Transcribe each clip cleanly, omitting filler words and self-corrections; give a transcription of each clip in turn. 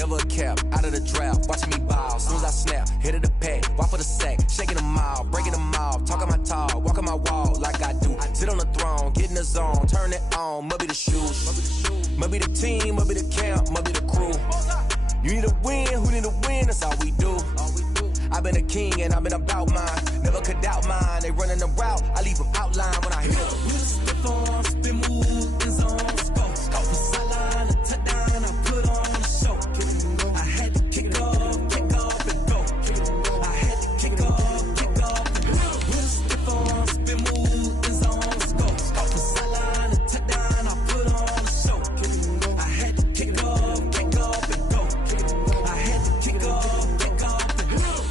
never a cap, out of the drought, watching me ball. Soon as I snap, hit of the pack, walk for the sack, shaking them all, breaking them off, talking my talk, walking my wall like I do. Sit on the throne, get in the zone, turn it on, must be the shoes, must be the team, must be the camp, must be the crew. You need a win, who need a win, that's all we do. I've been a king and I've been about mine, never could doubt mine. They running the route, I leave them outline when I hit it. Step on, spin move, in zone, scope, sideline, a touchdown, I put on a show. I had to kick off and go. I had to kick off and go. Step on, spin move, in zone, scope, sideline, a touchdown, I put on a show. I had to kick off and go. I had to kick off and go.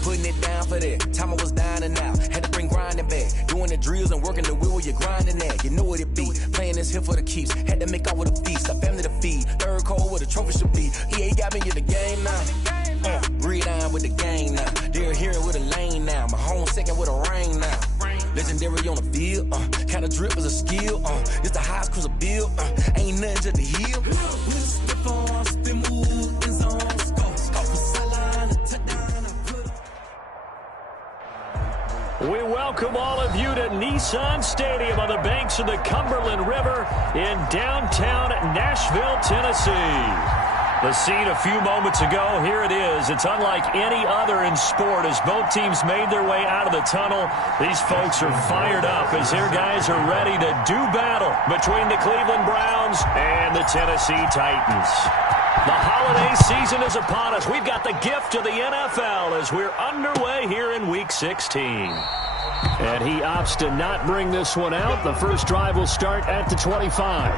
Putting it down for that, time I was down and out. Had to bring grinding back, doing the drills and working the wheel where you're grinding at. You know what it be, playing this here for the keeps. Had to make out with a feast, a family to feed. Third cold where the trophy should be. EA got me in the game now. Breathe on with the game now. They're hearing with a lane now. My home second with a rain now. Legendary on the field, kind of drip is a skill. It's the highest cruiser bill, ain't nothing just the heel. Step on, spin move, in zone, scope, sideline, a touchdown, I put on. We welcome all of you to Nissan Stadium on the banks of the Cumberland River in downtown Nashville, Tennessee. The scene a few moments ago, here it is. It's unlike any other in sport as both teams made their way out of the tunnel. These folks are fired up as their guys are ready to do battle between the Cleveland Browns and the Tennessee Titans. The holiday season is upon us. We've got the gift of the NFL as we're underway here in Week 16. And he opts to not bring this one out. The first drive will start at the 25.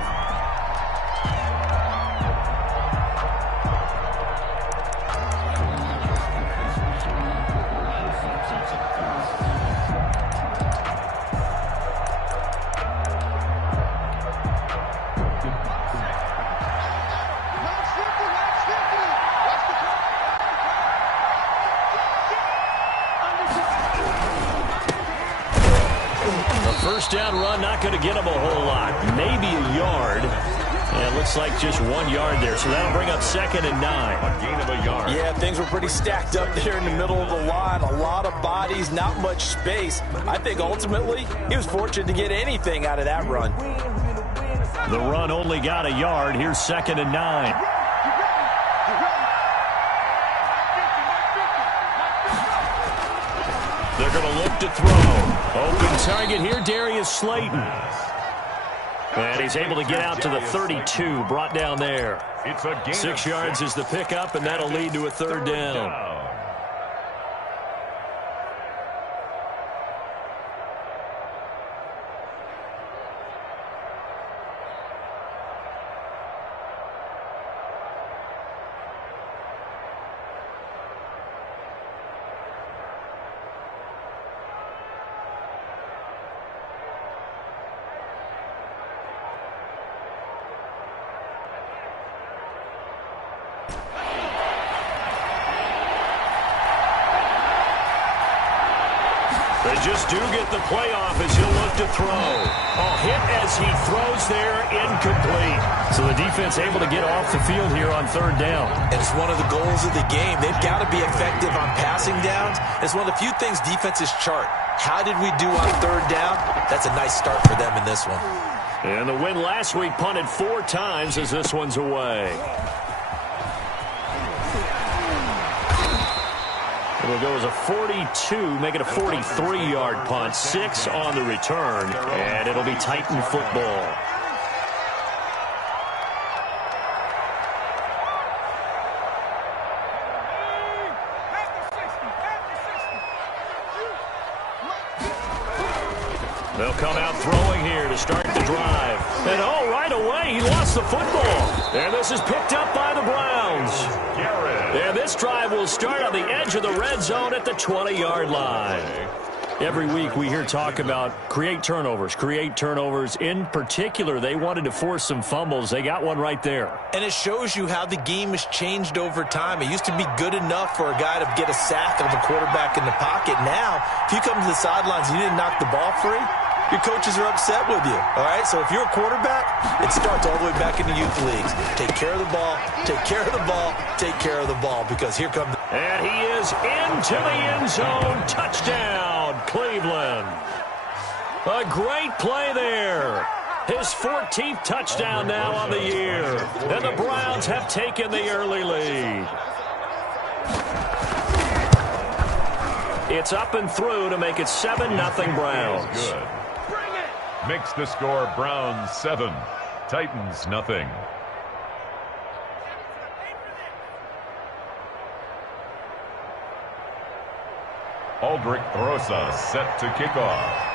First down run, not going to get him a whole lot. Maybe a yard. And it looks like just 1 yard there. So that'll bring up 2nd and 9. A gain of a yard. Yeah, things were pretty stacked up there in the middle of the line. A lot of bodies, not much space. I think ultimately he was fortunate to get anything out of that run. The run only got a yard. Here's 2nd and 9. They're going to look to throw. Open target here, Darius Slayton. And he's able to get out to the 32, brought down there. 6 yards is the pickup, and that'll lead to a 3rd down. They just do get the playoff as he'll look to throw. Oh, hit as he throws there, incomplete. So the defense able to get off the field here on 3rd down. And it's one of the goals of the game. They've got to be effective on passing downs. It's one of the few things defenses chart. How did we do on 3rd down? That's a nice start for them in this one. And the win last week punted 4 times as this one's away. It'll go as a 42, make it a 43-yard punt. 6 on the return, and it'll be Titan football. They'll come out throwing here to start the drive. And oh, right away, he lost the football. And this is picked up by the Browns. And this drive will start on the edge of the red zone at the 20-yard line. Every week we hear talk about create turnovers. In particular, they wanted to force some fumbles. They got one right there. And it shows you how the game has changed over time. It used to be good enough for a guy to get a sack of a quarterback in the pocket. Now, if you come to the sidelines and you didn't knock the ball free, your coaches are upset with you, all right? So if you're a quarterback, it starts all the way back in the youth leagues. Take care of the ball, take care of the ball, take care of the ball, because here comes the... And he is into the end zone. Touchdown, Cleveland. A great play there. His 14th touchdown now on the year. And the Browns have taken the early lead. It's up and through to make it 7-0 Browns. Good. Makes the score Browns 7, Titans nothing. Aldrich Rosa set to kick off.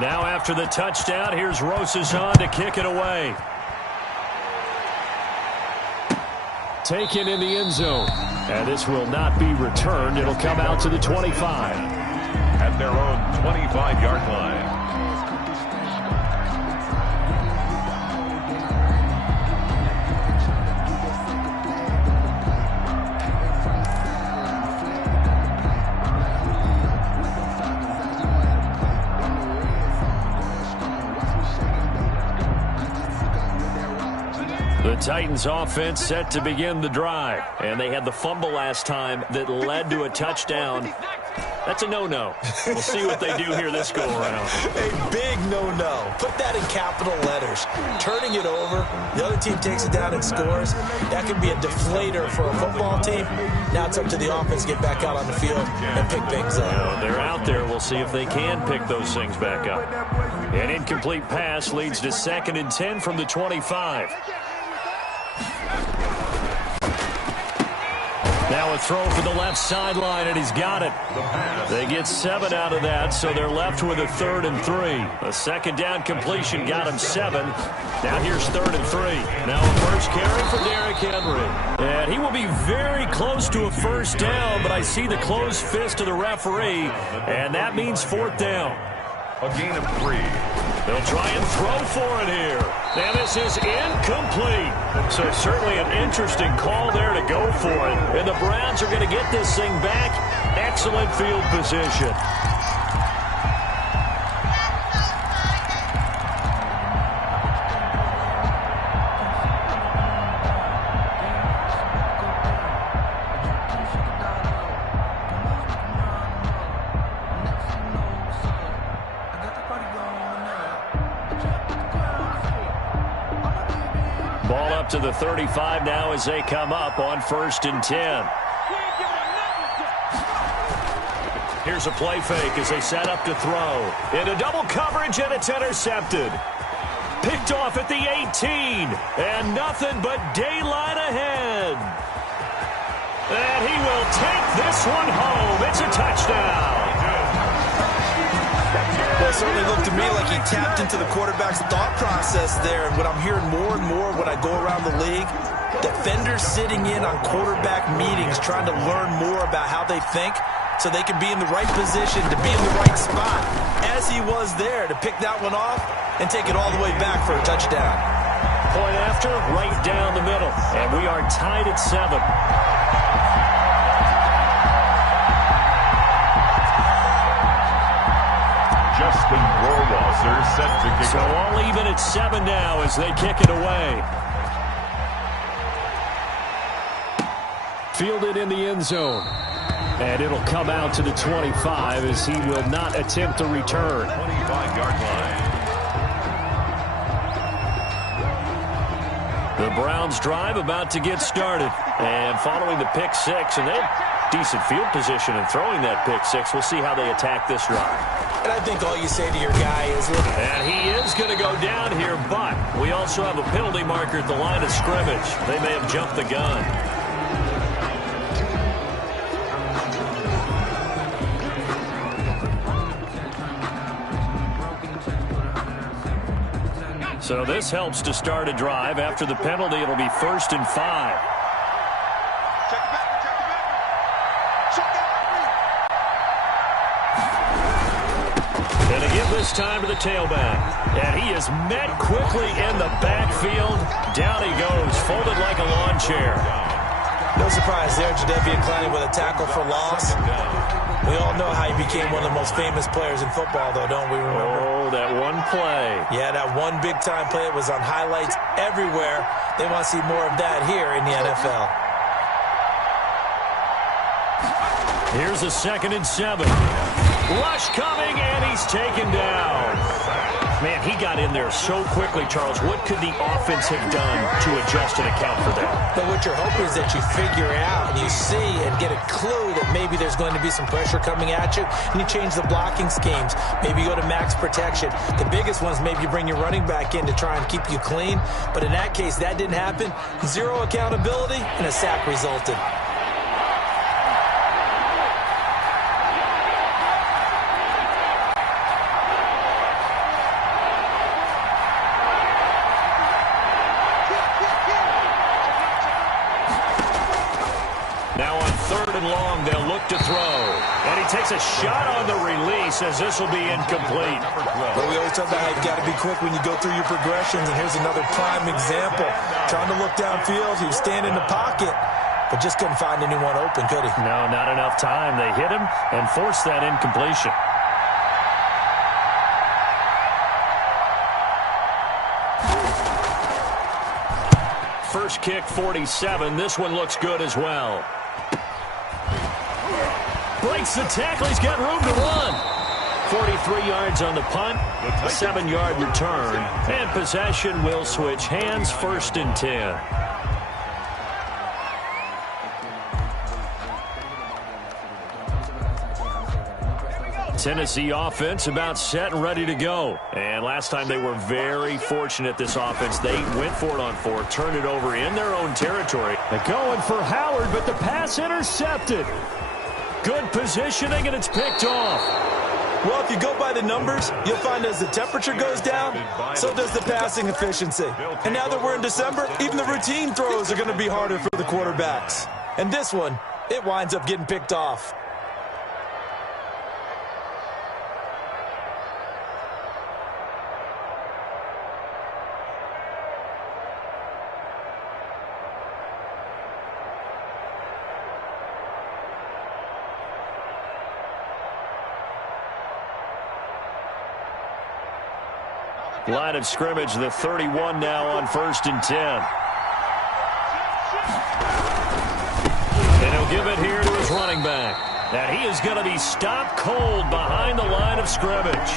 Now after the touchdown, here's Rosas to kick it away. Taken in the end zone. And this will not be returned. It'll come out to the 25. At their own 25-yard line. The Titans offense set to begin the drive. And they had the fumble last time that led to a touchdown. That's a no-no. We'll see what they do here this go-around. A big no-no. Put that in capital letters. Turning it over, the other team takes it down and scores. That could be a deflator for a football team. Now it's up to the offense to get back out on the field and pick things up. They're out there. We'll see if they can pick those things back up. An incomplete pass leads to 2nd and 10 from the 25. Now a throw for the left sideline, and he's got it. They get 7 out of that, so they're left with a 3rd and 3. A second down completion got him 7. Now here's 3rd and 3. Now a first carry for Derrick Henry. And he will be very close to a first down, but I see the closed fist of the referee, and that means 4th down. A gain of 3. They'll try and throw for it here. And this is incomplete. So certainly an interesting call there to go for it. And the Browns are going to get this thing back. Excellent field position. Ball up to the 35 now as they come up on 1st and 10. Here's a play fake as they set up to throw. Into double coverage, and it's intercepted. Picked off at the 18. And nothing but daylight ahead. And he will take this one home. It's a touchdown. Well, it certainly looked to me like he tapped into the quarterback's thought process there. And what I'm hearing more and more when I go around the league, defenders sitting in on quarterback meetings trying to learn more about how they think so they can be in the right position to be in the right spot, as he was there to pick that one off and take it all the way back for a touchdown. Point after, right down the middle. And we are tied at 7. Justin Rohrwasser set to kick So off. all even at 7 now as they kick it away. Fielded in the end zone. And it'll come out to the 25 as he will not attempt to return. 25-yard line. The Browns drive about to get started. And following the pick 6, and they have decent field position in throwing that pick 6. We'll see how they attack this drive. And I think all you say to your guy is, look. And he is going to go down here, but we also have a penalty marker at the line of scrimmage. They may have jumped the gun. So this helps to start a drive. After the penalty, it'll be 1st and 5. And again this time to the tailback. And he is met quickly in the backfield. Down he goes, folded like a lawn chair. No surprise there, Jadeveon Clowney with a tackle for loss. We all know how he became one of the most famous players in football, though, don't we remember? Oh, that one play. Yeah, that one big-time play. It was on highlights everywhere. They want to see more of that here in the NFL. Here's a 2nd and 7. Rush coming, and he's taken down. Man, he got in there so quickly, Charles. What could the offense have done to adjust and account for that? But what you're hoping is that you figure out and you see and get a clue that maybe there's going to be some pressure coming at you, and you change the blocking schemes. Maybe you go to max protection. The biggest ones, maybe you bring your running back in to try and keep you clean. But in that case, that didn't happen. Zero accountability, and a sack resulted. Now on 3rd and long, they'll look to throw. And he takes a shot on the release as this will be incomplete. But we always talk about how you've got to be quick when you go through your progressions, and here's another prime example. Trying to look downfield, he was standing in the pocket, but just couldn't find anyone open, could he? No, not enough time. They hit him and forced that incompletion. First kick, 47. This one looks good as well. Breaks the tackle. He's got room to run. 43 yards on the punt, a 7-yard return, and possession will switch hands. 1st and 10. Tennessee offense about set and ready to go. And last time they were very fortunate, this offense. They went for it on 4, turned it over in their own territory. They're going for Howard, but the pass intercepted. Good positioning, and it's picked off. Well, if you go by the numbers, you'll find as the temperature goes down, so does the passing efficiency. And now that we're in December, even the routine throws are going to be harder for the quarterbacks. And this one, it winds up getting picked off. Line of scrimmage, the 31 now on 1st and 10. And he'll give it here to his running back. And he is going to be stopped cold behind the line of scrimmage.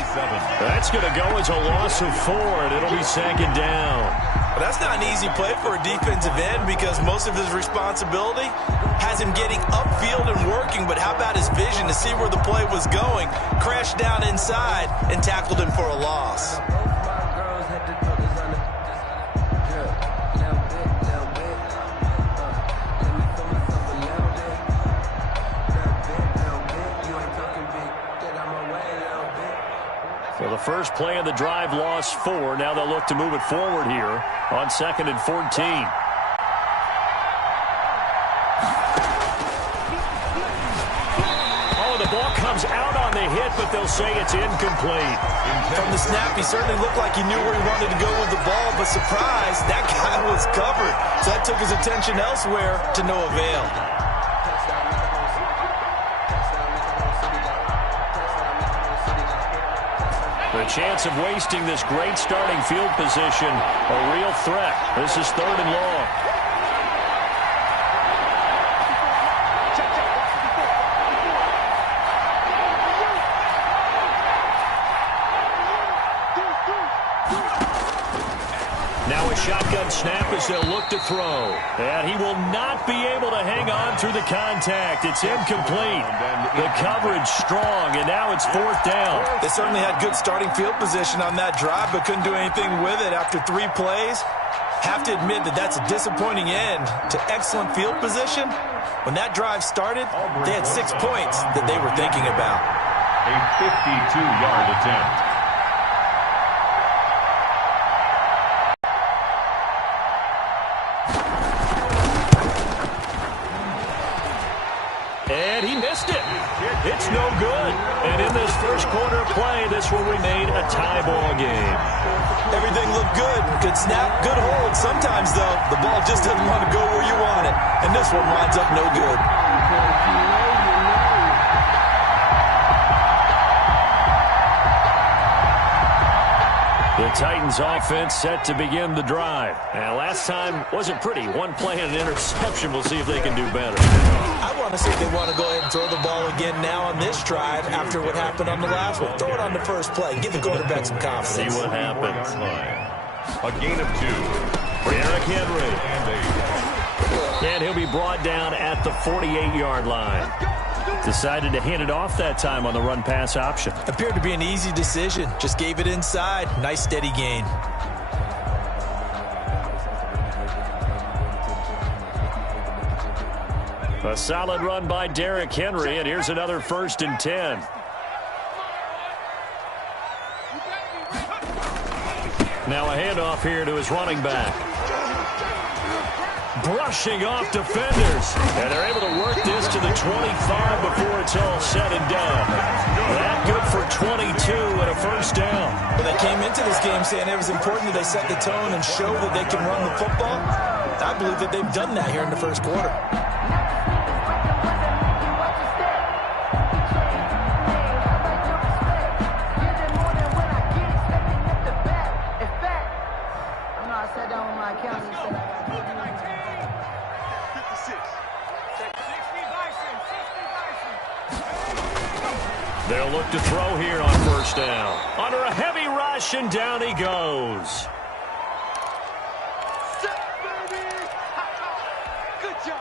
That's going to go as a loss of 4, and it'll be 2nd down. Well, that's not an easy play for a defensive end because most of his responsibility has him getting upfield and working, but how about his vision to see where the play was going, crashed down inside, and tackled him for a loss. So the first play of the drive lost 4. Now they'll look to move it forward here on 2nd and 14. Oh, the ball comes out on the hit, but they'll say it's incomplete. From the snap, he certainly looked like he knew where he wanted to go with the ball, but surprise, that guy was covered. So that took his attention elsewhere to no avail. The chance of wasting this great starting field position, a real threat. This is 3rd and long. Now a shotgun snap as they'll look to throw. And he will not be able to hang on through the contact. It's incomplete. The coverage strong, and now it's 4th down. They certainly had good starting field position on that drive, but couldn't do anything with it after 3 plays. Have to admit that that's a disappointing end to excellent field position. When that drive started, they had 6 points that they were thinking about. A 52-yard attempt. And he missed it. It's no good. And in this first quarter of play, this will remain a tie ball game. Everything looked good. Good snap, good hold. Sometimes, though, the ball just doesn't want to go where you want it. And this one winds up no good. The Titans offense set to begin the drive. And last time wasn't pretty. One play and an interception. We'll see if they can do better. I want to see if they want to go ahead and throw the ball again now on this drive after what happened on the last one. Throw it on the first play. Give the quarterback some confidence. See what happens. A gain of 2. Derrick Henry. And he'll be brought down at the 48-yard line. Decided to hand it off that time on the run-pass option. Appeared to be an easy decision. Just gave it inside. Nice steady gain. A solid run by Derrick Henry, and here's another 1st and 10. Now a handoff here to his running back. Brushing off defenders. And they're able to work this to the 25 before it's all said and done. That good for 22 and a 1st down. Well, they came into this game saying it was important that they set the tone and show that they can run the football. I believe that they've done that here in the first quarter. They'll look to throw here on 1st down. Under a heavy rush, and down he goes. Good job.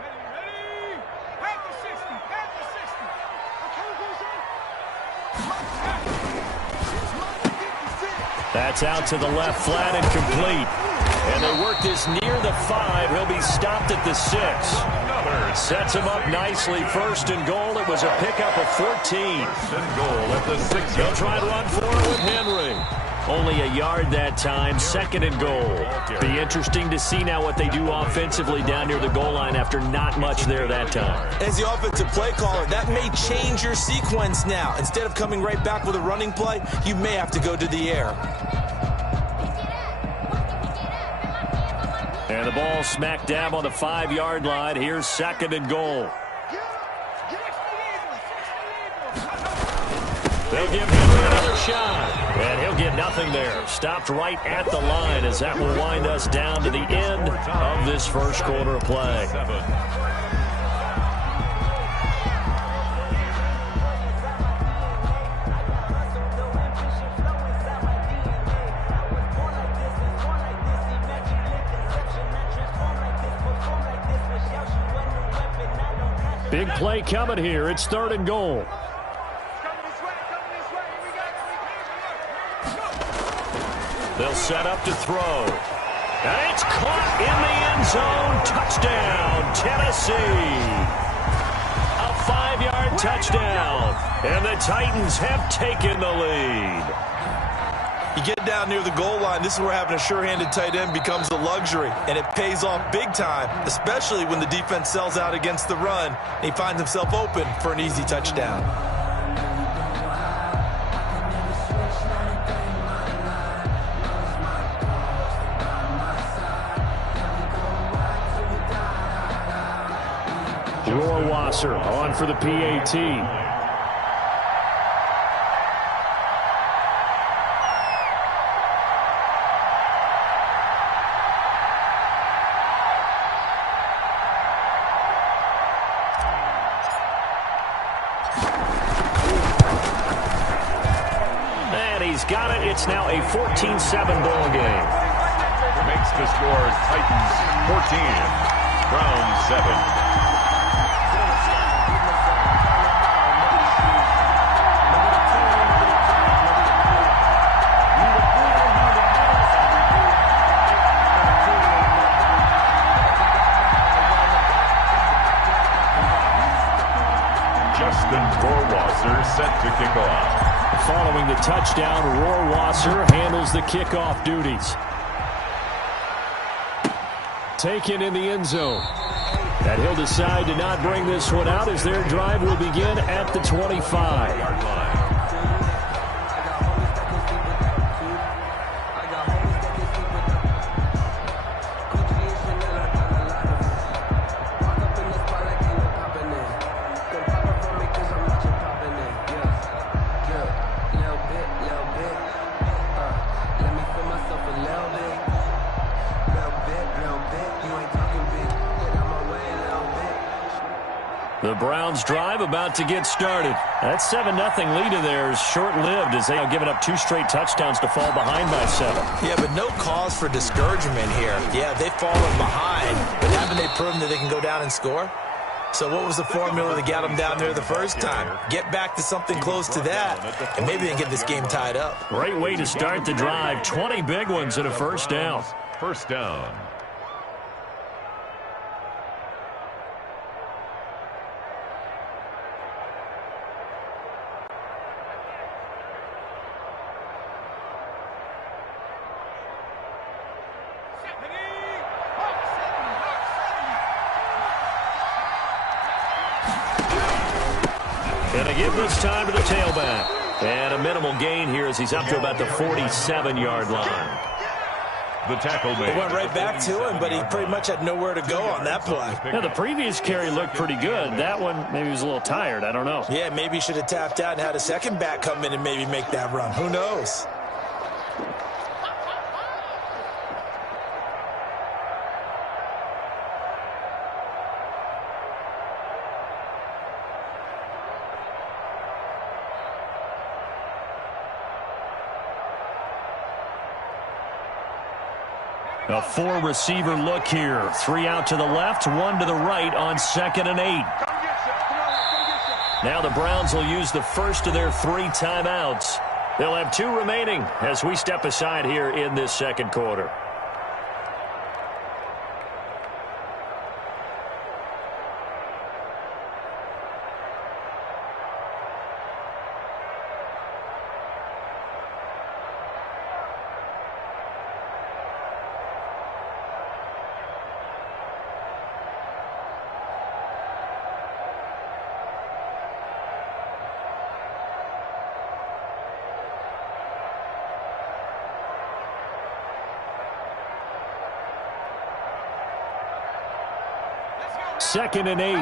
Ready. Head to 60. That's out to the left, flat and complete. And they work this near the 5. He'll be stopped at the 6. Sets him up nicely. 1st and goal. It was a pickup of 14. And goal at the 6. They'll try and run for it with Henry. Only a yard that time. 2nd and goal. Be interesting to see now what they do offensively down near the goal line after not much there that time. As the offensive play caller, that may change your sequence now. Instead of coming right back with a running play, you may have to go to the air. And the ball smack dab on the 5-yard line. Here's 2nd and goal. They'll give him another shot. And he'll get nothing there. Stopped right at the line as that will wind us down to the end of this first quarter of play. Big play coming here. It's 3rd and goal. They'll set up to throw. And it's caught in the end zone. Touchdown, Tennessee. A 5-yard touchdown. And the Titans have taken the lead. You get down near the goal line, this is where having a sure-handed tight end becomes a luxury, and it pays off big time, especially when the defense sells out against the run, and he finds himself open for an easy touchdown. Wasser on for the PAT. And he's got it. It's now a 14-7 ball game. Makes the score Titans 14, Browns 7. Set to kick off. Following the touchdown, Rohrwasser handles the kickoff duties. Taken in the end zone. And he'll decide to not bring this one out as their drive will begin at the 25. The Browns drive about to get started. That 7-0 lead of theirs short-lived as they have given up 2 straight touchdowns to fall behind by 7. Yeah, but no cause for discouragement here. Yeah, they've fallen behind, but haven't they proven that they can go down and score? So what was the formula that got them down there the first time? Get back to something close to that, and maybe they can get this game tied up. Great way to start the drive. 20 big ones and a first down. First down. Gonna give this time to the tailback. And a minimal gain here as he's up to about the 47-yard line. The tackle made. It went right back to him, but he pretty much had nowhere to go on that play. Yeah, the previous carry looked pretty good. That one, maybe he was a little tired. I don't know. Yeah, maybe he should have tapped out and had a second back come in and maybe make that run. Who knows? A 4-receiver look here. 3 out to the left, 1 to the right on 2nd and 8. Now the Browns will use the first of their 3 timeouts. They'll have 2 remaining as we step aside here in this second quarter. Second and 8.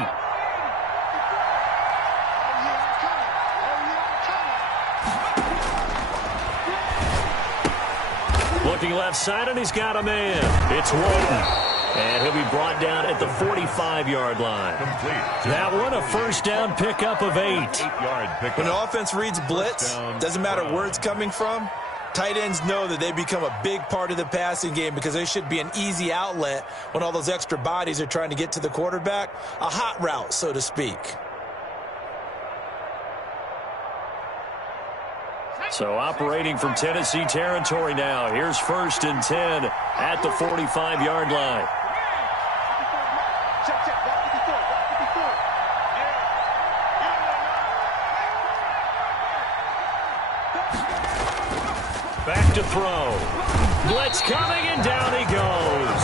Looking left side, and he's got a man. It's Walton. And he'll be brought down at the 45-yard line. That one, a first down pickup of 8. When the offense reads blitz, doesn't matter where it's coming from, tight ends know that they become a big part of the passing game because they should be an easy outlet when all those extra bodies are trying to get to the quarterback. A hot route, so to speak. So operating from Tennessee territory now. Here's 1st and 10 at the 45-yard line. Back to throw. Blitz coming, and down he goes.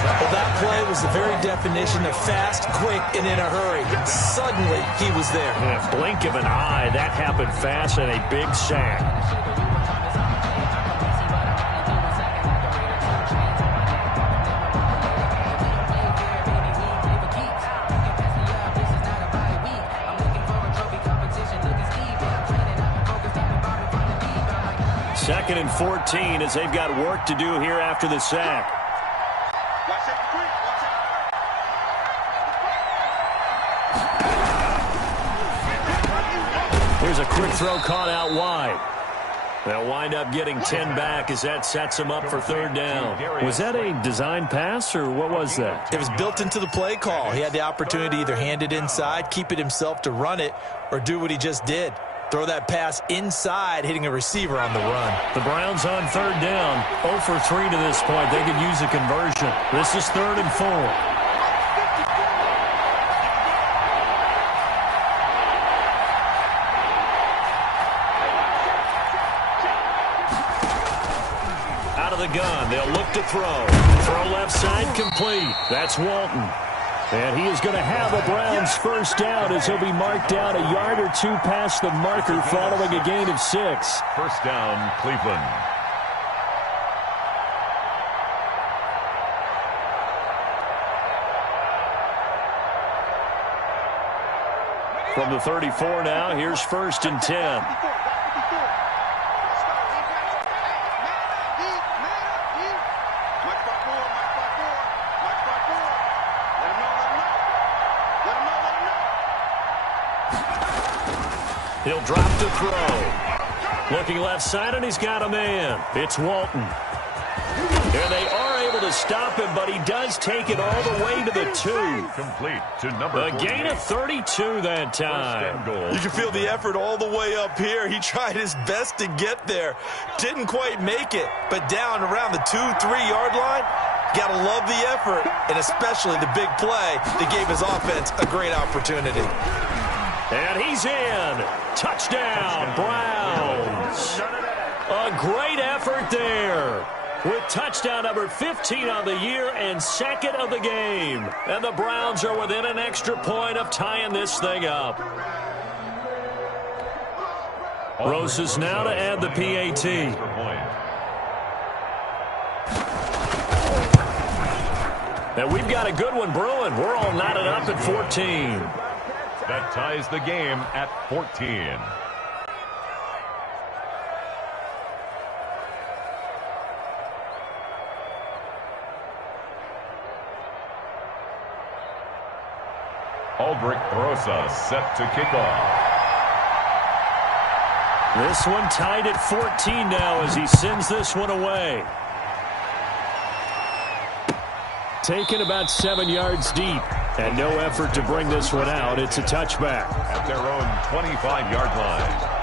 Well, that play was the very definition of fast, quick, and in a hurry. Suddenly, he was there. In a blink of an eye, that happened fast, and a big sack. Second and 14 as they've got work to do here after the sack. Here's a quick throw caught out wide. They'll wind up getting 10 back as that sets them up for 3rd down. Was that a design pass, or what was that? It was built into the play call. He had the opportunity to either hand it inside, keep it himself to run it, or do what he just did. Throw that pass inside, hitting a receiver on the run. The Browns on 3rd down. 0 for 3 to this point. They could use a conversion. This is 3rd and 4. Out of the gun. They'll look to throw. Throw left side complete. That's Walton. And he is going to have a Browns first down as he'll be marked down a yard or 2 past the marker following a gain of 6. First down, Cleveland. From the 34 now, here's 1st and 10. He'll drop to throw. Looking left side, and he's got a man. It's Walton. And they are able to stop him, but he does take it all the way to the 2. Complete to number A gain of 32 that time. You can feel the effort all the way up here. He tried his best to get there. Didn't quite make it, but down around the 2-3-yard line, gotta love the effort, and especially the big play that gave his offense a great opportunity. And he's in. Touchdown, Browns. A great effort there, with touchdown number 15 on the year and second of the game. And the Browns are within an extra point of tying this thing up. Roses now to add the PAT. And we've got a good one brewing. We're all knotted up at 14. That ties the game at 14. Aldrich Rosa set to kick off. This one tied at 14 now as he sends this one away. Taken about 7 yards deep. And no effort to bring this one out. It's a touchback. At their own 25-yard line.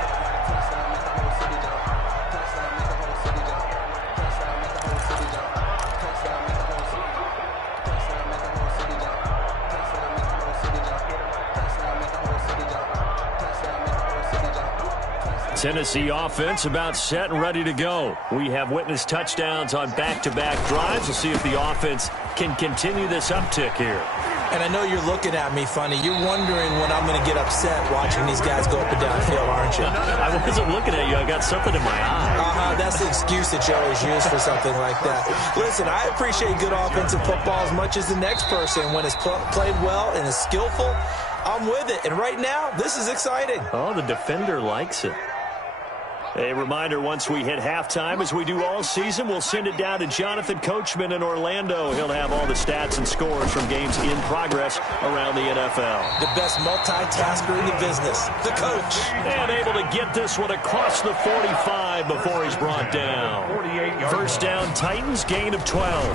Tennessee offense about set and ready to go. We have witnessed touchdowns on back-to-back drives. We'll see if the offense can continue this uptick here. And I know you're looking at me funny. You're wondering when I'm going to get upset watching these guys go up and down the field, aren't you? I wasn't looking at you. I got something in my eye. That's the excuse that you always use for something like that. Listen, I appreciate good offensive football as much as the next person. When it's played well and is skillful, I'm with it. And right now, this is exciting. Oh, the defender likes it. A reminder, once we hit halftime, as we do all season, we'll send it down to Jonathan Coachman in Orlando. He'll have all the stats and scores from games in progress around the NFL. The best multitasker in the business, the coach. And able to get this one across the 45 before he's brought down. First down, Titans, gain of 12.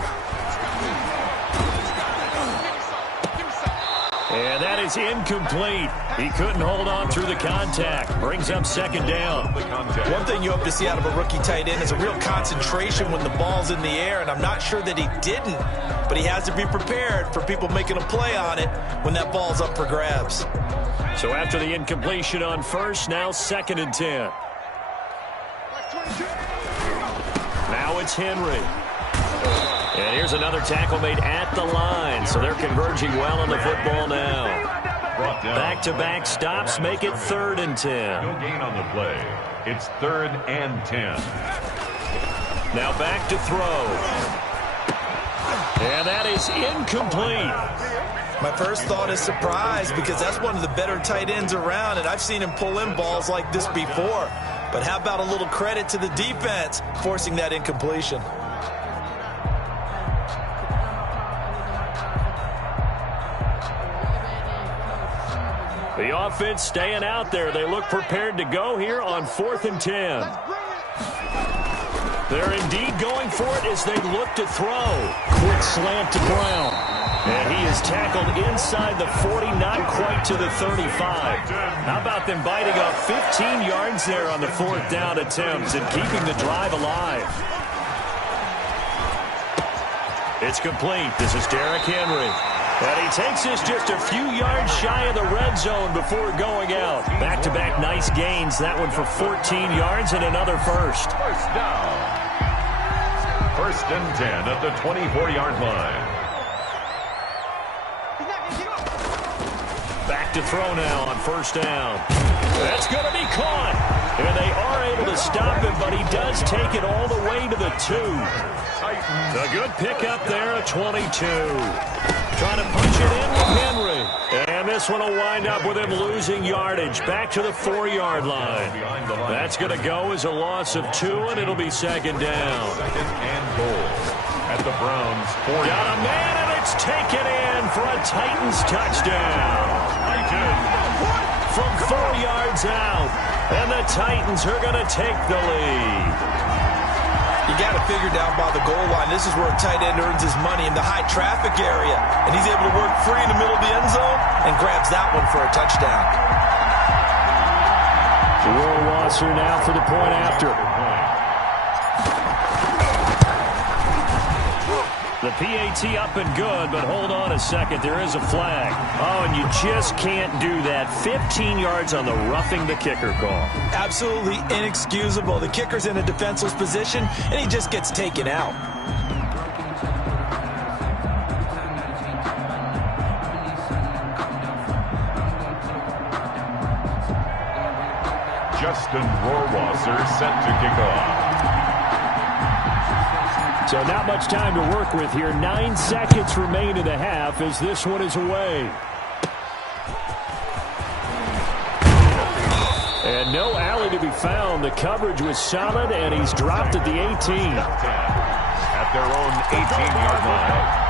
And that is incomplete. He couldn't hold on through the contact. Brings up second down. One thing you hope to see out of a rookie tight end is a real concentration when the ball's in the air, and I'm not sure that he didn't, but he has to be prepared for people making a play on it when that ball's up for grabs. So after the incompletion on first, now second and 10. Now it's Henry. And here's another tackle made at the line, so they're converging well on the football now. Back-to-back stops make it 3rd and 10. No gain on the play. It's 3rd and 10. Now back to throw. And that is incomplete. My first thought is surprise, because that's one of the better tight ends around, and I've seen him pull in balls like this before. But how about a little credit to the defense forcing that incompletion? The offense staying out there. They look prepared to go here on 4th and 10. They're indeed going for it as they look to throw. Quick slant to Brown. And he is tackled inside the 40, not quite to the 35. How about them biting off 15 yards there on the 4th down attempts and keeping the drive alive? It's complete. This is Derrick Henry. And he takes this just a few yards shy of the red zone before going out. Back-to-back nice gains. That one for 14 yards and another first. First down. 1st and 10 at the 24-yard line. Back to throw now on 1st down. That's going to be caught. And they are able to stop him, but he does take it all the way to the 2. A good pickup there at 22. Trying to punch it in with Henry. And this one will wind up with him losing yardage. Back to the 4-yard line. That's going to go as a loss of 2, and it'll be 2nd down. 2nd and goal at the Browns' 40. Got a man, and it's taken in for a Titans touchdown. From 4 yards out. And the Titans are going to take the lead. You got to figure down by the goal line. This is where a tight end earns his money, in the high traffic area. And he's able to work free in the middle of the end zone and grabs that one for a touchdown. Rohrwasser now for the point after. The PAT up and good, but hold on a second. There is a flag. Oh, and you just can't do that. 15 yards on the roughing the kicker call. Absolutely inexcusable. The kicker's in a defenseless position, and he just gets taken out. Justin Rohrwasser set to kick off. So not much time to work with here. 9 seconds remain in the half as this one is away. And no alley to be found. The coverage was solid, and he's dropped at the 18. At their own 18-yard line.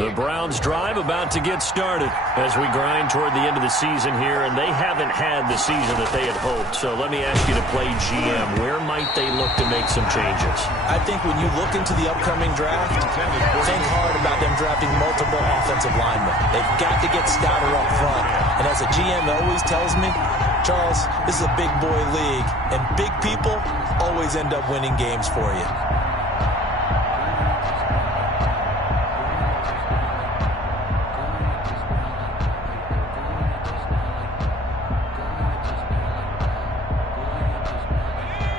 The Browns drive about to get started as we grind toward the end of the season here, and they haven't had the season that they had hoped. So let me ask you to play GM. Where might they look to make some changes? I think when you look into the upcoming draft, think hard about them drafting multiple offensive linemen. They've got to get stouter up front. And as a GM always tells me, Charles, this is a big boy league, and big people always end up winning games for you.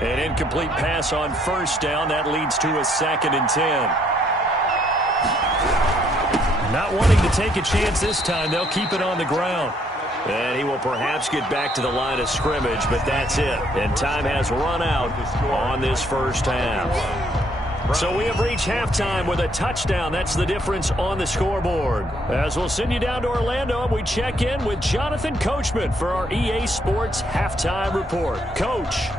An incomplete pass on first down. That leads to a 2nd and 10. Not wanting to take a chance this time. They'll keep it on the ground. And he will perhaps get back to the line of scrimmage, but that's it. And time has run out on this first half. So we have reached halftime with a touchdown. That's the difference on the scoreboard. As we'll send you down to Orlando, we check in with Jonathan Coachman for our EA Sports Halftime Report. Coach.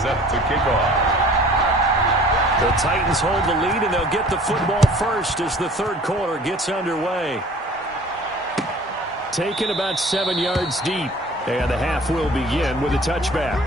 Set to kick off. The Titans hold the lead, and they'll get the football first as the third quarter gets underway. Taken about 7 yards deep, and the half will begin with a touchback.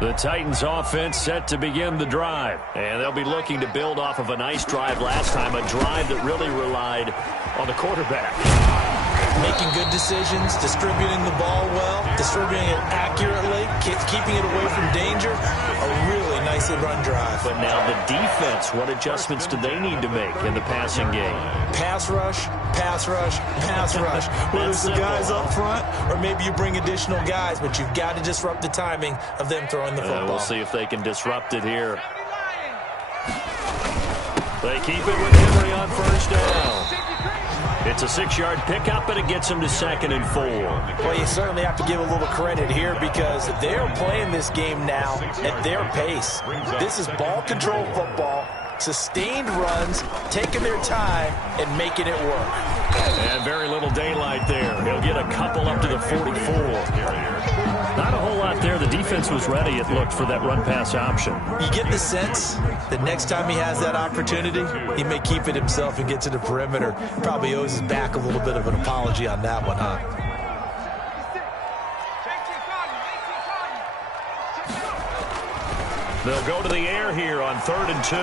The Titans offense set to begin the drive, and they'll be looking to build off of a nice drive last time, a drive that really relied on the quarterback. Making good decisions, distributing the ball well, distributing it accurately, keeping it away from danger. A really nicely run drive. But now the defense, what adjustments do they need to make in the passing game? Pass rush, pass rush, pass rush. Whether it's the guys up front or maybe you bring additional guys, but you've got to disrupt the timing of them throwing the football. We'll see if they can disrupt it here. They keep it with Henry on first down. It's a 6-yard pickup, and it gets them to 2nd and 4. Well, you certainly have to give a little credit here because they're playing this game now at their pace. This is ball control football, sustained runs, taking their time, and making it work. And very little daylight there. He'll get a couple up to the 44. Not a whole lot there. The defense was ready, it looked, for that run-pass option. You get the sense that next time he has that opportunity, he may keep it himself and get to the perimeter. Probably owes his back a little bit of an apology on that one, huh? They'll go to the air here on 3rd and 2.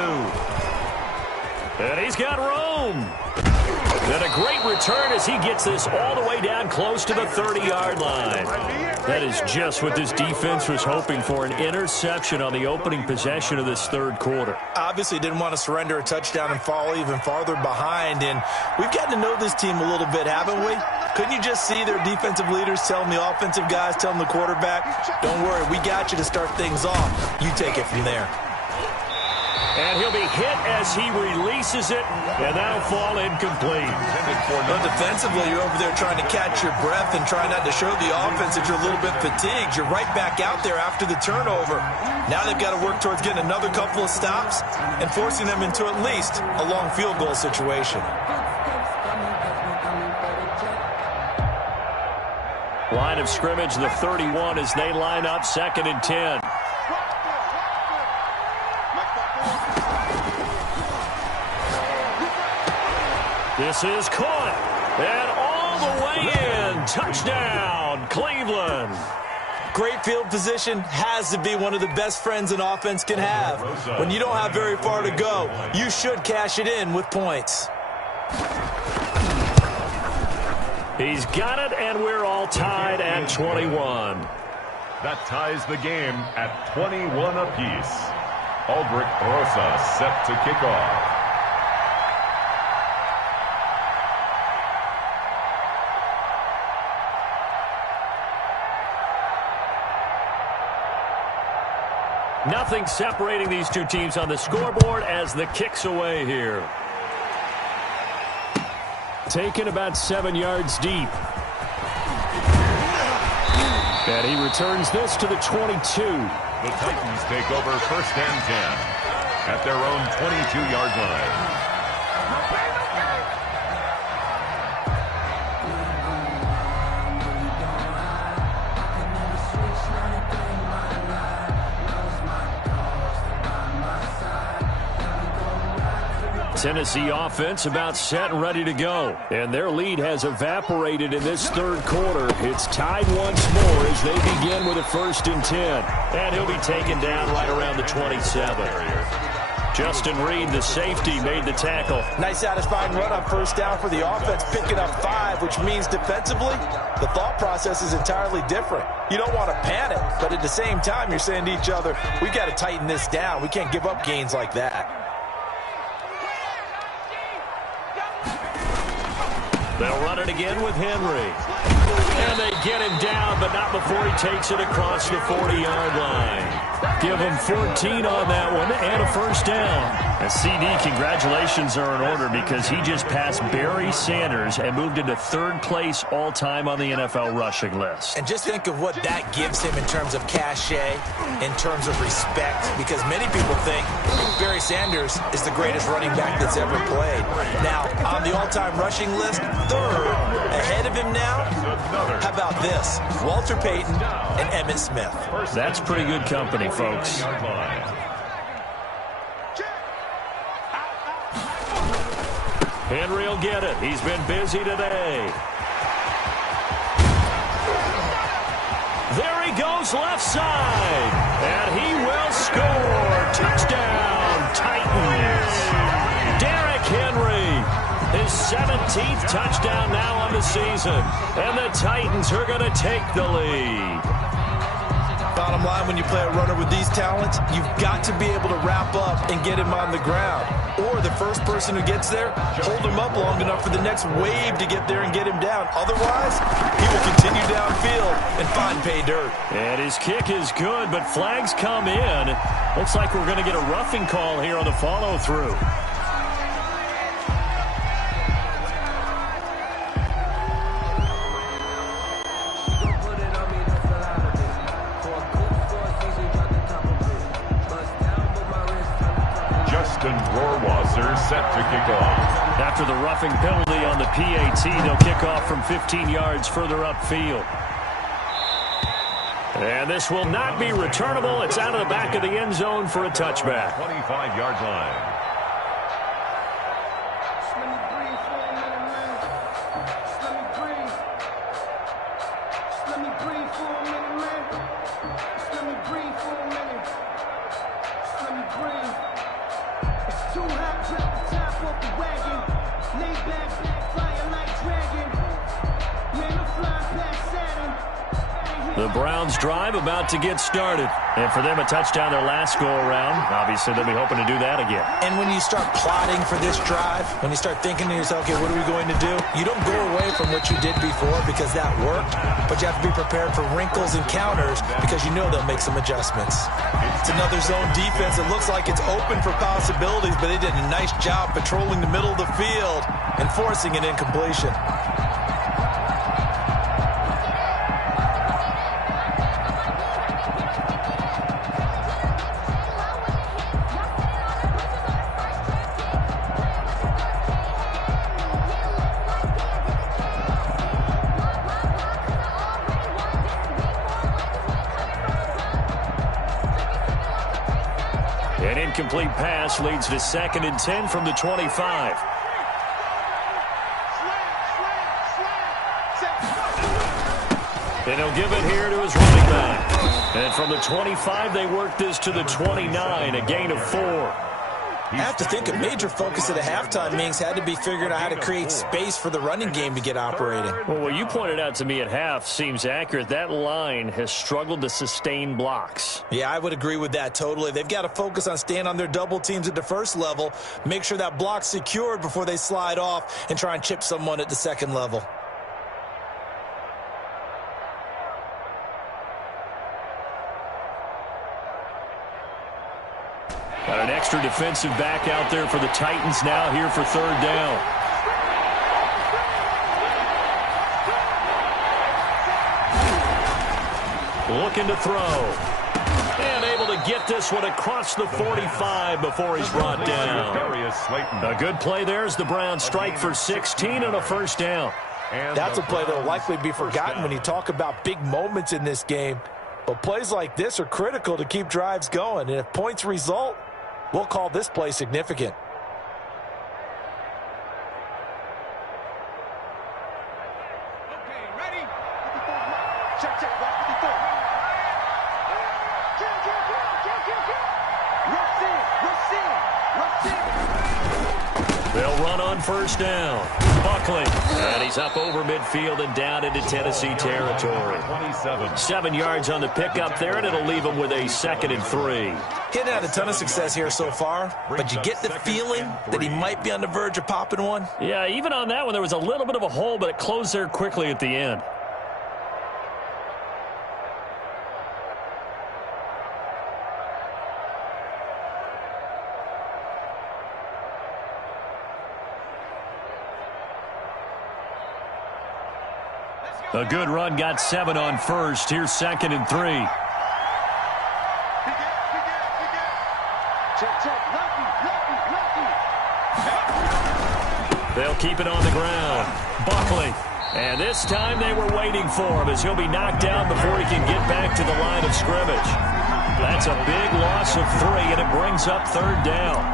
And he's got room. And a great return as he gets this all the way down close to the 30-yard line. That is just what this defense was hoping for, an interception on the opening possession of this third quarter. Obviously didn't want to surrender a touchdown and fall even farther behind. And we've gotten to know this team a little bit, haven't we? Couldn't you just see their defensive leaders telling the offensive guys, telling the quarterback, don't worry, we got you to start things off. You take it from there. And he'll be hit as he releases it, and that'll fall incomplete. But defensively, you're over there trying to catch your breath and try not to show the offense that you're a little bit fatigued. You're right back out there after the turnover. Now they've got to work towards getting another couple of stops and forcing them into at least a long field goal situation. Line of scrimmage, the 31, as they line up 2nd and 10. This is caught, and all the way in. Touchdown, Cleveland. Great field position has to be one of the best friends an offense can have. When you don't have very far to go, you should cash it in with points. He's got it, and we're all tied at 21. That ties the game at 21 apiece. Aldrich Rosa set to kick off. Nothing separating these two teams on the scoreboard as the kick's away here. Taken about 7 yards deep. And he returns this to the 22. The Titans take over 1st and 10 at their own 22-yard line. Tennessee offense about set and ready to go. And their lead has evaporated in this third quarter. It's tied once more as they begin with a 1st and 10. And he'll be taken down right around the 27. Justin Reed, the safety, made the tackle. Nice satisfying run on 1st down for the offense, picking up 5, which means defensively, the thought process is entirely different. You don't want to panic, but at the same time, you're saying to each other, we've got to tighten this down. We can't give up gains like that. They'll run it again with Henry. And they get him down, but not before he takes it across the 40-yard line. Give him 14 on that one and a 1st down. And CD, congratulations are in order because he just passed Barry Sanders and moved into 3rd place all-time on the NFL rushing list. And just think of what that gives him in terms of cachet, in terms of respect, because many people think Barry Sanders is the greatest running back that's ever played. Now, on the all-time rushing list, 3rd, ahead of him now, how about this? Walter Payton and Emmitt Smith. That's pretty good company, folks. Henry will get it. He's been busy today. There he goes left side. And he will score. Touchdown, Titans. Derrick Henry, his 17th touchdown now on the season. And the Titans are going to take the lead. Bottom line, when you play a runner with these talents, you've got to be able to wrap up and get him on the ground. Or the first person who gets there, hold him up long enough for the next wave to get there and get him down. Otherwise, he will continue downfield and find pay dirt. And his kick is good, but flags come in. Looks like we're going to get a roughing call here on the follow-through. Set to kick off. After the roughing penalty on the PAT, they'll kick off from 15 yards further upfield. And this will not be returnable. It's out of the back of the end zone for a touchback. 25-yard line. Too hot, grab the top off the wagon. Lay back, fly The Browns drive about to get started. And for them, a touchdown their last go-around. Obviously, they'll be hoping to do that again. And when you start plotting for this drive, when you start thinking to yourself, okay, what are we going to do? You don't go away from what you did before because that worked, but you have to be prepared for wrinkles and counters because you know they'll make some adjustments. It's another zone defense. It looks like it's open for possibilities, but they did a nice job patrolling the middle of the field and forcing an incompletion. An incomplete pass leads to 2nd and 10 from the 25. And he'll give it here to his running back. And from the 25, they work this to the 29, a gain of 4. I have to think a major focus of the halftime meetings had to be figuring out how to create space for the running game to get operating. Well, what you pointed out to me at half seems accurate. That line has struggled to sustain blocks. Yeah, I would agree with that totally. They've got to focus on staying on their double teams at the first level, make sure that block's secured before they slide off and try and chip someone at the second level. Got an extra defensive back out there for the Titans now here for 3rd down. Looking to throw. And able to get this one across the 45 before he's brought down. A good play there as the Browns strike for 16 on a 1st down. That's a play that will likely be forgotten when you talk about big moments in this game. But plays like this are critical to keep drives going. And if points result, we'll call this play significant. Okay, ready? 54. Check, check. 54. Rush in. They'll run on 1st down. Buckley. And he's up over midfield and down into Tennessee territory. 7 yards on the pickup there, and it'll leave him with a 2nd and 3. He hadn't had a ton of success here so far, but you get the feeling that he might be on the verge of popping one. Yeah, even on that one, there was a little bit of a hole, but it closed there quickly at the end. A good run, got 7 on 1st. Here's 2nd and 3. They'll keep it on the ground. Buckley. And this time they were waiting for him as he'll be knocked down before he can get back to the line of scrimmage. That's a big loss of 3, and it brings up 3rd down.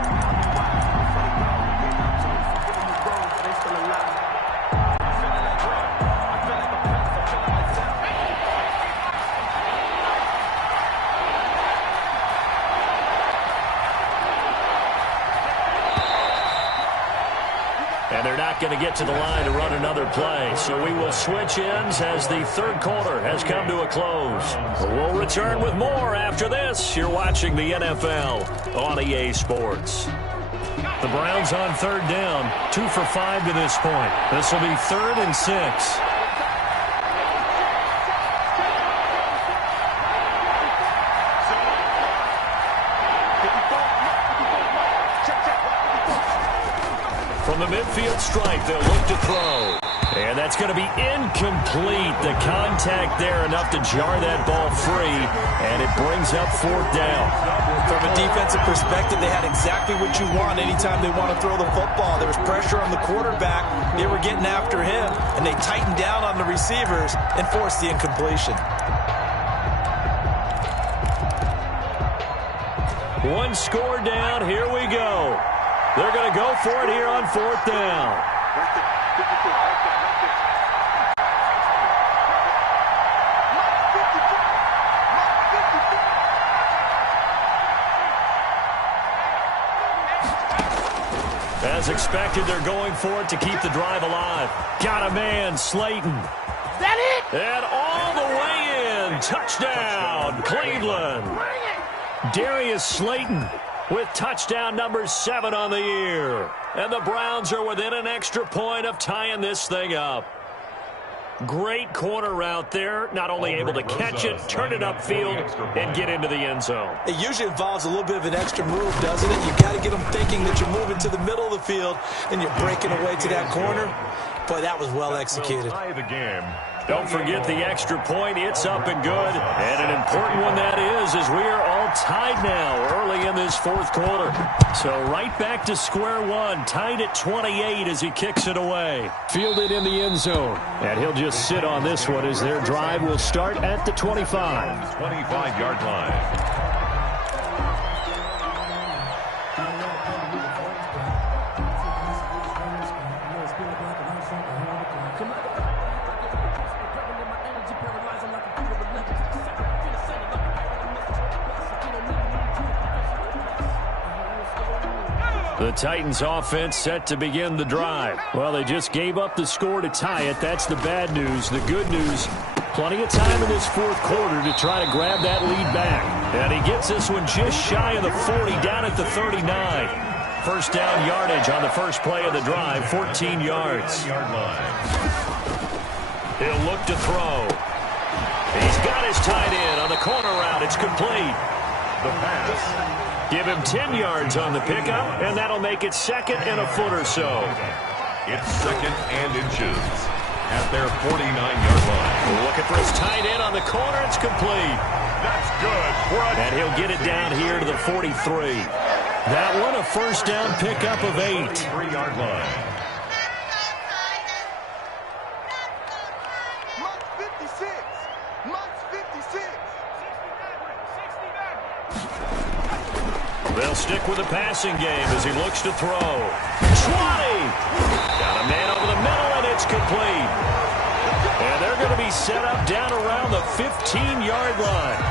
And they're not going to get to the line to run another play. So we will switch ends as the 3rd quarter has come to a close. We'll return with more after this. You're watching the NFL on EA Sports. The Browns on 3rd down, 2 for 5 to this point. This will be 3rd and 6. From the midfield stripe, they'll look to throw. And that's going to be incomplete. The contact there enough to jar that ball free, and it brings up 4th down. From a defensive perspective, they had exactly what you want anytime they want to throw the football. There was pressure on the quarterback. They were getting after him, and they tightened down on the receivers and forced the incompletion. One score down. Here we go. They're going to go for it here on 4th down. As expected, they're going for it to keep the drive alive. Got a man, Slayton. That it? And all the way in. and touchdown, Cleveland. Darius Slayton with touchdown number 7 on the year. And the Browns are within an extra point of tying this thing up. Great corner route there. Not only able to catch it, turn it upfield, and get into the end zone. It usually involves a little bit of an extra move, doesn't it? You've got to get them thinking that you're moving to the middle of the field and you're breaking away to that corner. Boy, that was well executed. Don't forget the extra point. It's up and good. And an important one that is, as we are all tied now early in this fourth quarter. So right back to square one, tied at 28 as he kicks it away. Fielded in the end zone. And he'll just sit on this one as their drive will start at the 25. 25-yard line. The Titans offense set to begin the drive. Well, they just gave up the score to tie it. That's the bad news. The good news, plenty of time in this fourth quarter to try to grab that lead back. And he gets this one just shy of the 40, down at the 39. First down yardage on the first play of the drive, 14 yards. He'll look to throw. He's got his tight end on the corner route. It's complete. The pass. Give him 10 yards on the pickup, and that'll make it second and a foot or so. It's second and inches at their 49-yard line. Looking for his tight end on the corner. It's complete. That's good. And he'll get it down here to the 43. That one a first down pickup of 8. 3-yard line. Month 56. Month 56. They'll stick with the passing game as he looks to throw. 20! Got a man over the middle, and it's complete. And they're going to be set up down around the 15-yard line.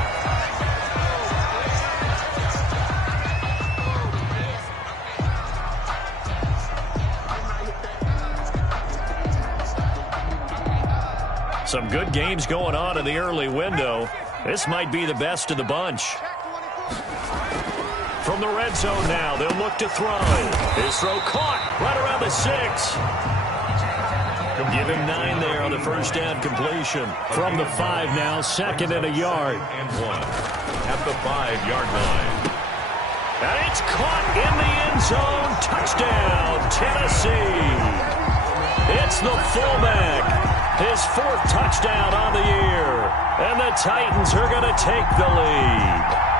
Some good games going on in the early window. This might be the best of the bunch. From the red zone now, they'll look to throw. His throw caught right around the 6. Give him 9 there on the first down completion. From the 5 now, second and a yard. And 1 at the 5-yard line. And it's caught in the end zone. Touchdown, Tennessee. It's the fullback. His 4th touchdown on the year. And the Titans are going to take the lead.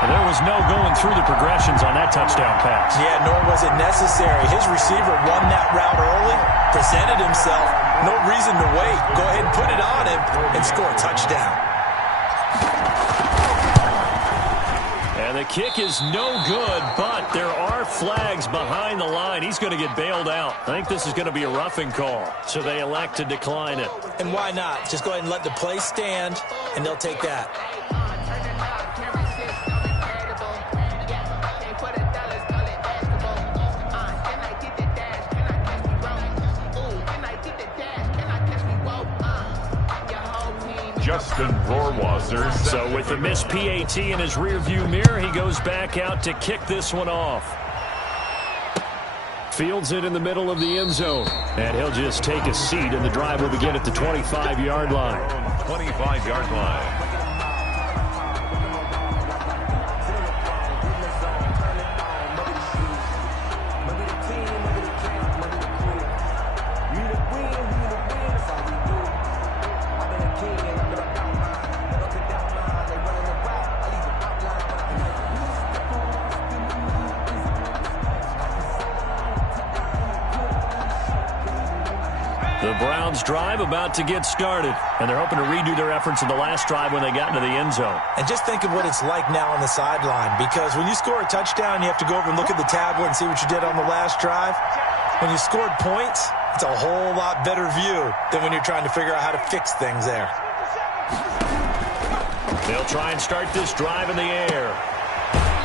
And there was no going through the progressions on that touchdown pass. Yeah, nor was it necessary. His receiver won that route early, presented himself. No reason to wait. Go ahead and put it on him and score a touchdown. And the kick is no good, but there are flags behind the line. He's going to get bailed out. I think this is going to be a roughing call, so they elect to decline it. And why not? Just go ahead and let the play stand, and they'll take that. Justin Rohrwasser. So with the missed PAT in his rearview mirror, he goes back out to kick this one off. Fields it in the middle of the end zone. And he'll just take a seat, and the drive will begin at the 25-yard line. 25-yard line. The Browns drive about to get started, and they're hoping to redo their efforts in the last drive when they got into the end zone. And just think of what it's like now on the sideline, because when you score a touchdown, you have to go over and look at the tablet and see what you did on the last drive. When you scored points, it's a whole lot better view than when you're trying to figure out how to fix things there. They'll try and start this drive in the air.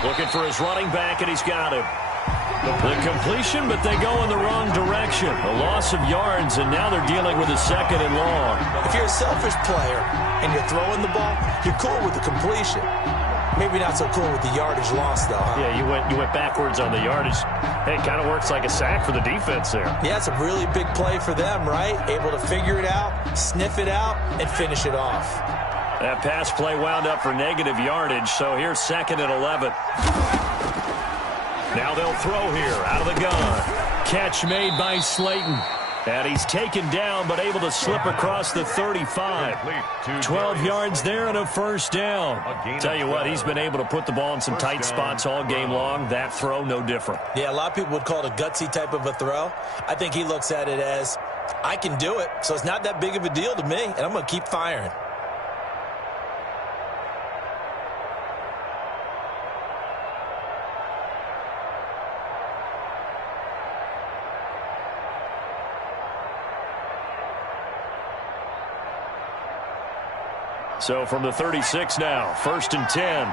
Looking for his running back, and he's got him. The completion, but they go in the wrong direction. A loss of yards, and now they're dealing with a 2nd and long. If you're a selfish player and you're throwing the ball, you're cool with the completion. Maybe not so cool with the yardage loss, though, huh? Yeah, you went backwards on the yardage. Hey, it kind of works like a sack for the defense there. Yeah, it's a really big play for them, right? Able to figure it out, sniff it out, and finish it off. That pass play wound up for negative yardage, so here's 2nd and 11. Now they'll throw here out of the gun. Catch made by Slayton. And he's taken down, but able to slip across the 35. 12 yards there and a 1st down. Tell you what, he's been able to put the ball in some tight spots all game long. That throw, no different. Yeah, a lot of people would call it a gutsy type of a throw. I think he looks at it as, I can do it, so it's not that big of a deal to me, and I'm going to keep firing. So from the 36 now, 1st and 10.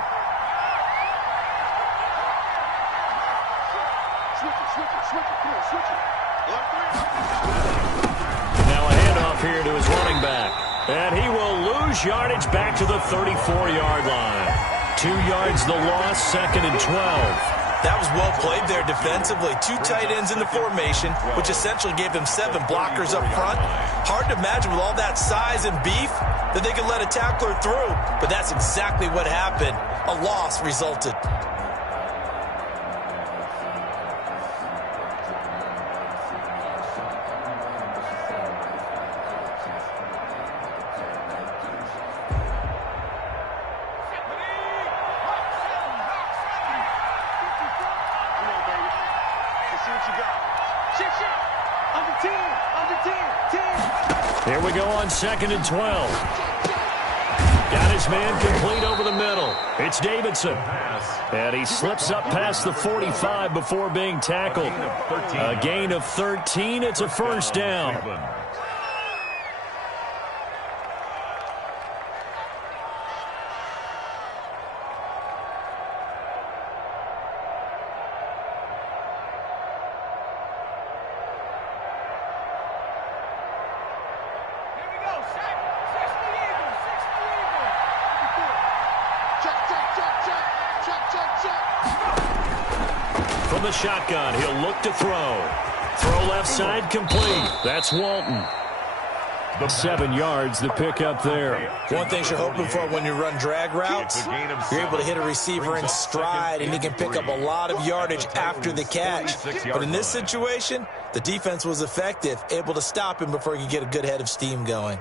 Now a handoff here to his running back. And he will lose yardage back to the 34-yard line. 2 yards the loss, 2nd and 12. That was well played there defensively. 2 tight ends in the formation, which essentially gave them 7 blockers up front. Hard to imagine with all that size and beef that they could let a tackler through, but that's exactly what happened. A loss resulted. Here we go on 2nd and 12. Got his man complete over the middle. It's Davidson. And he slips up past the 45 before being tackled. A gain of 13. It's a 1st down. From the shotgun, he'll look to throw. Throw left side complete. That's Walton. 7 yards, the pickup there. One thing you're hoping for when you run drag routes, you're able to hit a receiver in stride, and he can pick up a lot of yardage after the catch. But in this situation, the defense was effective, able to stop him before he could get a good head of steam going.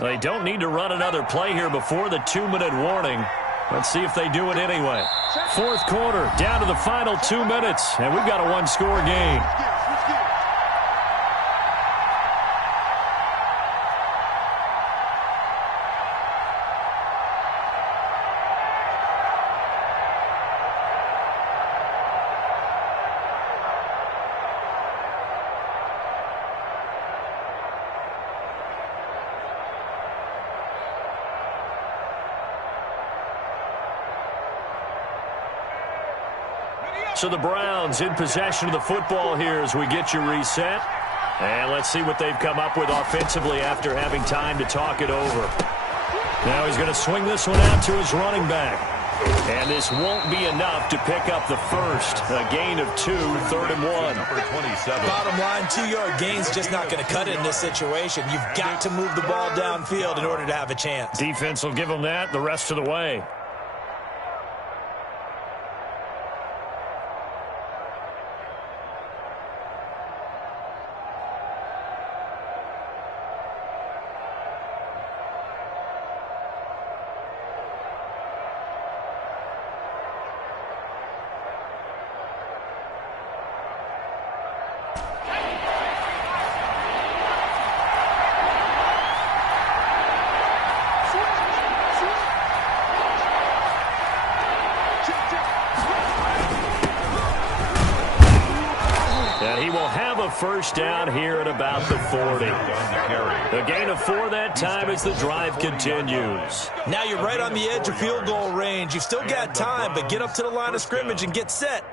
They don't need to run another play here before the 2-minute warning. Let's see if they do it anyway. 4th quarter, down to the final 2 minutes, and we've got a 1-score game. So the Browns in possession of the football here as we get you reset. And let's see what they've come up with offensively after having time to talk it over. Now he's going to swing this one out to his running back. And this won't be enough to pick up the first. A gain of 2, 3rd and 1. Bottom line, 2-yard gain's just not going to cut it in this situation. You've got to move the ball downfield in order to have a chance. Defense will give them that the rest of the way. He will have a first down here at about the 40. A gain of 4 that time as the drive continues. Now you're right on the edge of field goal range. You've still got time, but get up to the line of scrimmage and get set.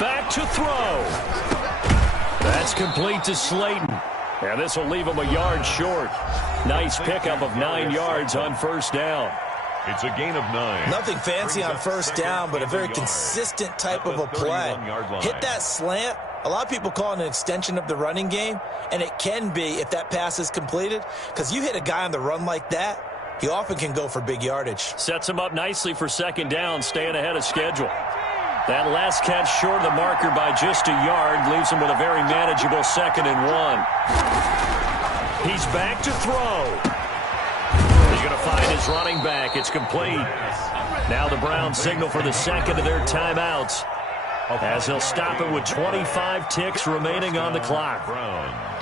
Back to throw. That's complete to Slayton. And this will leave him a yard short. Nice pickup of 9 yards on first down. It's a gain of 9. Nothing fancy on first down, but a very consistent type of a play. Hit that slant. A lot of people call it an extension of the running game, and it can be if that pass is completed, because you hit a guy on the run like that, he often can go for big yardage. Sets him up nicely for second down, staying ahead of schedule. That last catch short of the marker by just a yard leaves him with a very manageable 2nd and 1. He's back to throw. He's going to find his running back. It's complete. Now the Browns signal for the second of their timeouts as they'll stop it with 25 ticks remaining on the clock. Browns.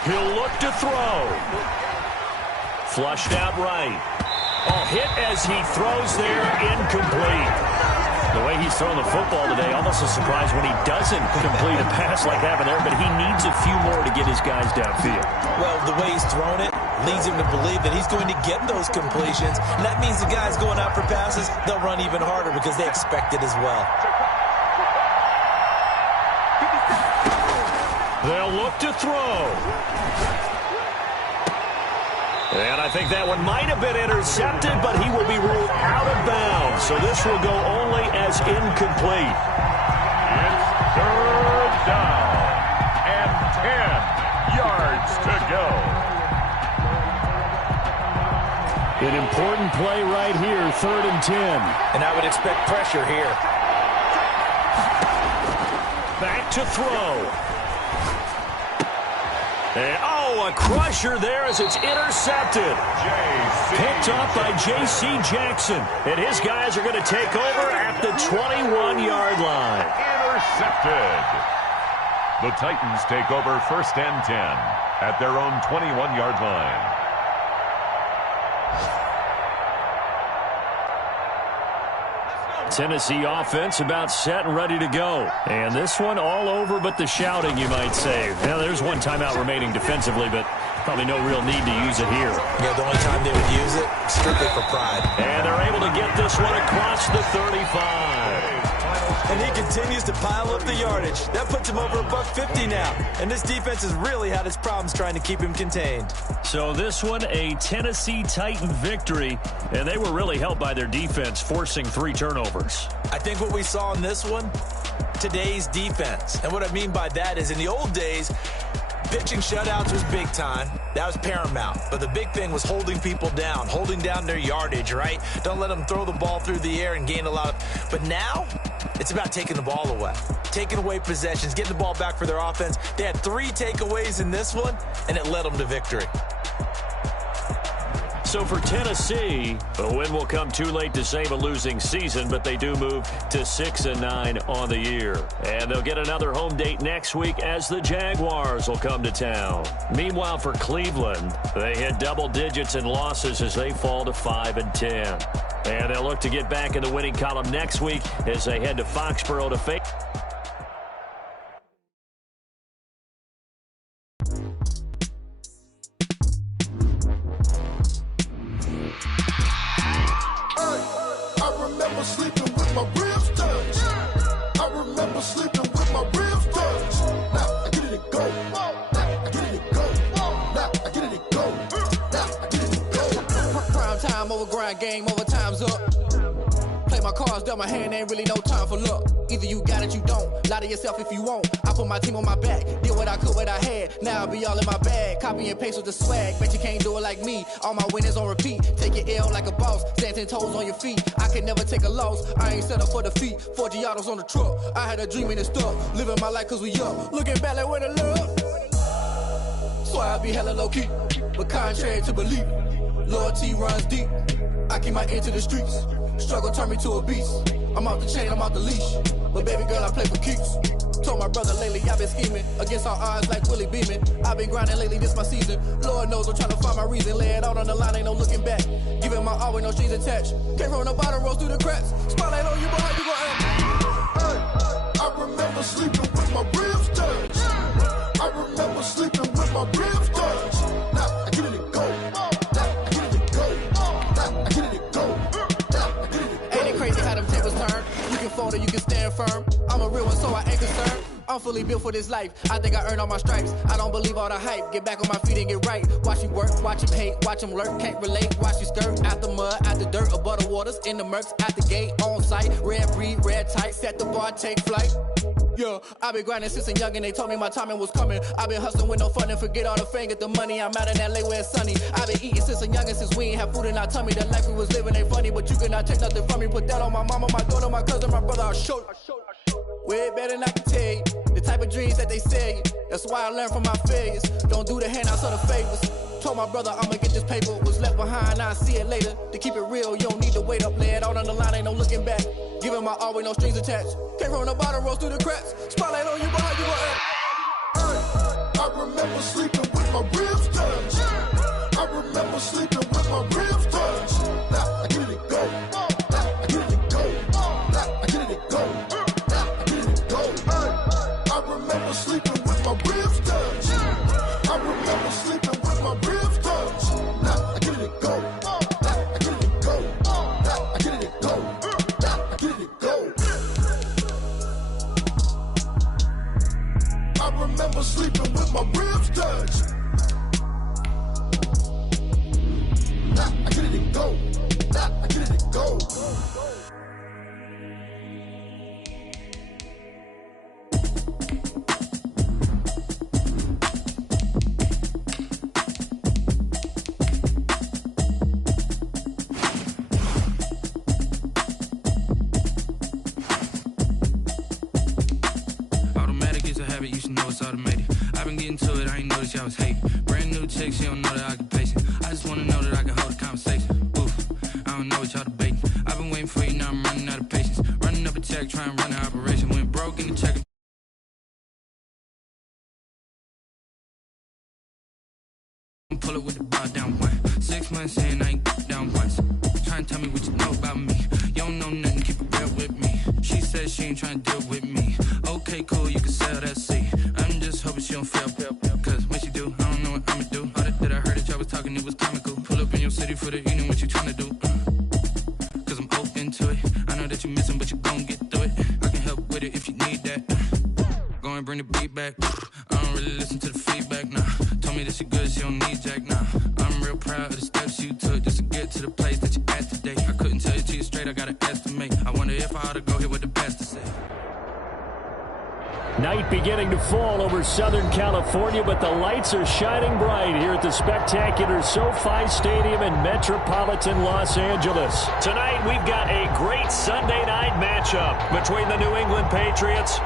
He'll look to throw. Flushed out right. Oh, hit as he throws there, incomplete. The way he's throwing the football today, almost a surprise when he doesn't complete a pass like happened there, but he needs a few more to get his guys downfield. Well, the way he's thrown it leads him to believe that he's going to get those completions, and that means the guys going out for passes, they'll run even harder because they expect it as well. They'll look to throw. And I think that one might have been intercepted, but he will be ruled out of bounds. So this will go only as incomplete. It's 3rd down and 10 yards to go. An important play right here, 3rd and 10. And I would expect pressure here. Back to throw. And, a crusher there as it's intercepted. Picked up by J.C. Jackson. And his guys are going to take over at the 21-yard line. Intercepted. The Titans take over 1st and 10 at their own 21-yard line. Tennessee offense about set and ready to go. And this one all over but the shouting, you might say. Now, there's one timeout remaining defensively, but probably no real need to use it here. Yeah, the only time they would use it, strictly for pride. And they're able to get this one across the 35. And he continues to pile up the yardage. That puts him over $150 now. And this defense has really had its problems trying to keep him contained. So this one, a Tennessee Titan victory. And they were really helped by their defense, forcing 3 turnovers. I think what we saw in this one, today's defense. And what I mean by that is in the old days, pitching shutouts was big time. That was paramount. But the big thing was holding people down, holding down their yardage, right? Don't let them throw the ball through the air and gain a lot of... But now, it's about taking the ball away. Taking away possessions, getting the ball back for their offense. They had 3 takeaways in this one, and it led them to victory. So for Tennessee, a win will come too late to save a losing season, but they do move to 6-9 on the year. And they'll get another home date next week as the Jaguars will come to town. Meanwhile, for Cleveland, they hit double digits in losses as they fall to 5-10. And they'll look to get back in the winning column next week as they head to Foxborough to face. time over grind, game over, time's up. Play my cards, dealt my hand, ain't really no time for luck. Either you got it, you don't. Lie to yourself if you won't. I put my team on my back, did what I could, what I had. Now I be all in my bag, copy and paste with the swag. Bet you can't do it like me. All my winners on repeat. Take your L like a boss, stand 10 toes on your feet. I can never take a loss. I ain't set up for defeat. 4 Giottos on the truck. I had a dream and it stuck. Living my life cause we up. Looking back like where the love. So I be hella low key, but contrary to belief, loyalty runs deep. I keep my ear to the streets. Struggle turned me to a beast. I'm off the chain, I'm off the leash. But baby girl, I play for keeps. Told my brother lately, I've been scheming against all odds like Willie Beeman. I've been grinding lately, this my season. Lord knows I'm trying to find my reason. Lay it out on the line, ain't no looking back. Giving my all with no strings attached. Came from the bottom, rose through the cracks. Spotlight on you, but how you gon' act? Hey, I remember sleeping with my ribs touched. I remember sleeping with my ribs touched. Now I get it to go. Now I get it to go. Now I get it to go. Now I get it to go. Ain't it crazy how them tables turn? You can fold or you can stand firm. I'm a real one, so I ain't concerned. I'm fully built for this life. I think I earned all my stripes. I don't believe all the hype. Get back on my feet and get right. Watch you work, watch him hate, watch him lurk. Can't relate, watch you skirt. Out the mud, out the dirt, above the waters, in the murks, out the gate, on site. Red breed, red tight, set the bar, take flight. Yeah, I been grinding since a youngin', they told me my timing was coming. I been hustling with no fun and forget all the fame, get the money. I'm out in LA where it's sunny. I been eating since a youngin', since we ain't have food in our tummy. The life we was living ain't funny, but you cannot take nothing from me. Put that on my mama, my daughter, my cousin, my brother, I'll show you. Way better than I can tell you. The type of dreams that they sell you. That's why I learned from my failures. Don't do the handouts or the favors. Told my brother I'ma get this paper. Was left behind, I'll see it later. To keep it real, you don't need to wait up. Lay it out on the line, ain't no looking back. Giving my all with no strings attached. Came from the bottom, rose through the cracks. Spotlight on you, but how you gon' act? Hey, I remember sleeping with my ribs touched. I remember sleeping with my ribs touched. Now I get it to go. Now I get it to go. Now I get it to go. Now I get it to go. Hey, I remember sleeping with my ribs touched. I remember sleeping with my ribs touched. Now I get it to go. Now I get it to go. Now I get it to go. Now I get it to go. I remember sleeping with my ribs touched. Now I get it to go. Now I get it to go. Automatic is a habit, you should know it's automated. I've been getting to it, I ain't noticed y'all was hating. Brand new chick, she don't know the occupation. I just wanna know that I can hold a conversation. Oof, I don't know what y'all debating. I've been waiting for you, now I'm running out of patience. Running up a check, trying to run an operation. Went broke in the check. Pull it with the bar down one. 6 months in, I ain't down once. Trying to tell me what you know about me. You don't know nothing, keep it real with me. She said she ain't trying to deal with me. Okay, cool, you can sell that seat. I'm just hoping she don't fail. Cause when she do, I don't know what I'ma do. All that I heard that y'all was talking, it was comical. Pull up in your city for the evening, what you trying to do? Cause I'm open to it. I know that you're missing, but you gon' get through it. I can help with it if you need that. Go and bring the beat back. I don't really listen to the feedback, nah. Told me that she good, she don't need jack, nah. I'm real proud of the steps you took just to get to the place that you at today. I couldn't tell you to you straight, I gotta estimate. I wonder if I ought to go here with the best to say. Night beginning to fall over Southern California, but the lights are shining bright here at the spectacular SoFi Stadium in metropolitan Los Angeles. Tonight, we've got a great Sunday night matchup between the New England Patriots